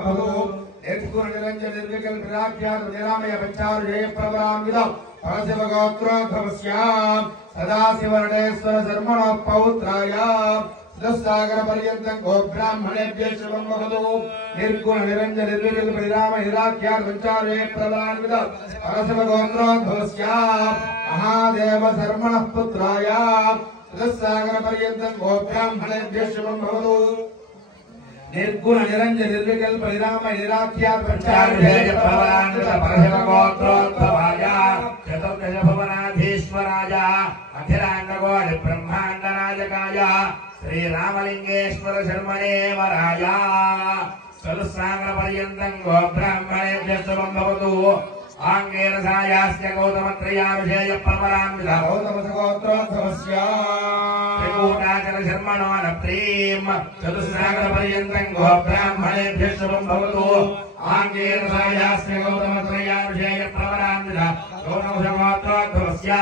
निर्गुण निरंजन निर्विकल्प निराख्यात निरामय पंचार जय प्रवरान्वित परशिव गोत्रोद्भवस्याम् सदाशिवरणेश्वर शर्मण पौत्राय सागर पर्यंतं गो ब्राह्मणेभ्य शुभं भवतु निर्गुण निरंजन निर्विकल्प निरामय निराख्यात पंचार जय प्रवरान्वित परशिव गोत्रोद्भवस्याम् महादेव शर्मण पुत्राय सागर पर्यंतं गो ब्राह्मणेभ्य शुभं भवतु निर्गुण निरंजन निर्विकल्प निरामय निराख्यात पंचार जय प्रवरान्वित परशिव गोत्रोद्भवाय चतुर्दश भुवनाधीश्वराय अखिलांडकोटि ब्रह्मांड नायकाय श्री रामलिंगेश्वर शर्मणे वराय सलसागर पर्यन्तं गो ब्राह्मणेभ्य शुभं भवतु आंगेन सायास्य गौतमत्रयाभिषेय प्रवरान्वित गौतमसगोत्रोद्भवस्य त्रिकूटाचल शर्मणो नप्रीं चतुस्सागर पर्यन्तं गो ब्राह्मणेभ्य शुभं भवतु आंगेन सायास्य गौतमत्रयाभिषेय प्रवरान्वित गौतमसगोत्रोद्भवस्य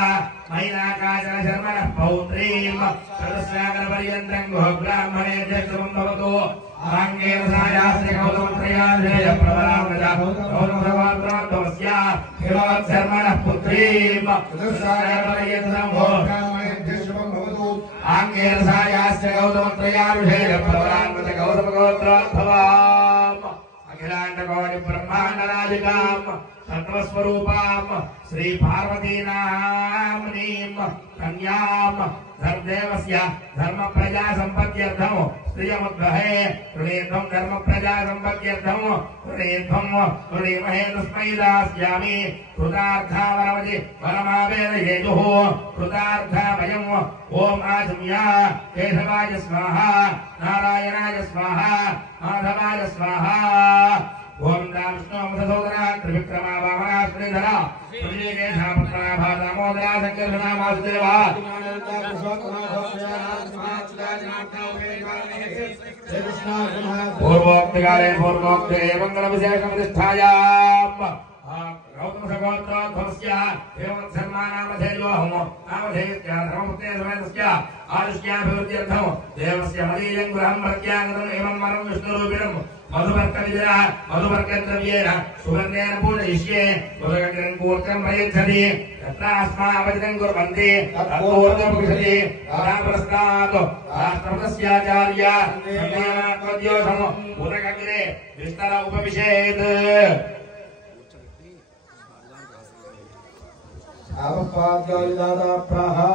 मैनाकाचल शर्मणः पौत्रीं चतुस्सागर पर्यन्तं गो ब्राह्मणेभ्य शुभं भवतु आंगेन सायास्य गौतमत्रयाभिषेय प्रवरान्वित गौतमसगोत्रोद्भवस्य हिमवत्शर्मणः पुत्रीं चतुस्सागर पर्यन्तं गो ब्राह्मणेभ्य शुभं भवतु आंगेन सायास्य गौतमत्रयाभिषेय प्रवरान्वित गौतमगोत्रोद्भवाम् अखिलांडकोटि ब्रह्मांड नायिकाम् तत्वस्वरूपाम् श्री पार्वती नाम्नीं कन्याम् धर्मदेवस्य धर्म प्रजा संपत्त्यर्थं स्त्रियमुद्वहे ऋणेध्वं धर्म प्रजा संपत्त्यर्थं ऋणीमहे तस्मै दास्यामि कृतार्थावरमति वरमावेदयेयुः कृतार्था वयम् ओम आचम्या केशवाय स्वाहा नारायणाय स्वाहा माधवाय स्वाहा ओम विष्णु मधुसूदना त्रिविक्रमा वामना श्रीधरा श्रीकेशापुत्रा भादामोदरा संकर्षणा वासुदेवा पूर्वोक्तिकाले पूर्वोक्ते मंगलविशेषप्रतिष्ठायाम् गौतमसगोत्रोद्भवस्य हेमवत्सर्मानामधेयोऽहम् नामधेयस्य धर्मपुत्रे समेतस्य आयुष्याभिवृद्ध्यर्थं देवस्य मदीयं गृहं प्रत्यागतम् एवं वरं विष्णुरूपिणम् मधुपर्कविजया मधुपर्कद्रव्येन सुवर्णेन पूजयिष्ये मधुकर्कूर्तं प्रयच्छति तत्रास्मावचितं कुर्वन्ति तत्पूर्णं पुरुषति रामप्रस्तात् राष्ट्रपतस्याचार्य सन्देवात्मद्योषम् उदकग्रे विस्तर उपविशेत् आवपाद्योदादा प्रहा